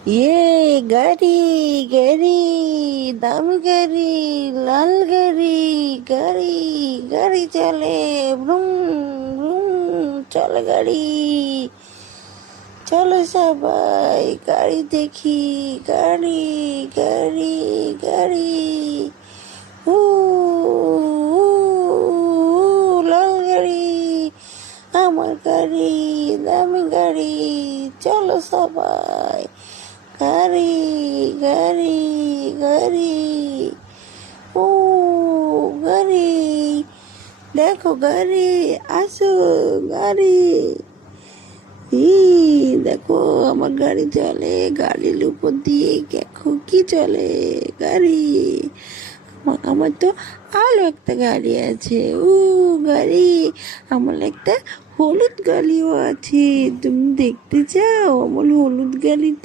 গাড়ি গাড়ি, দামি গাড়ি, লাল গাড়ি, গাড়ি গাড়ি চলে, ভ্রুম ভ্রুম চলে গাড়ি। চলো সবাই গাড়ি দেখি, গাড়ি গাড়ি গাড়ি। উ উ, লাল গাড়ি, আমার গাড়ি, দামি গাড়ি। চলো সবাই গাড়ি গাড়ি গাড়ি। ও গাড়ি, দেখো গাড়ি, আসো গাড়ি। দেখো আমার গাড়ি চলে, গাড়ির উপর দিয়ে দেখো কি চলে গাড়ি। আমার তো আরো একটা গাড়ি আছে, গাড়ি। আমার একটা হলুদ গাড়িও আছে, তুমি দেখতে চাও আমার হলুদ গাড়িতে?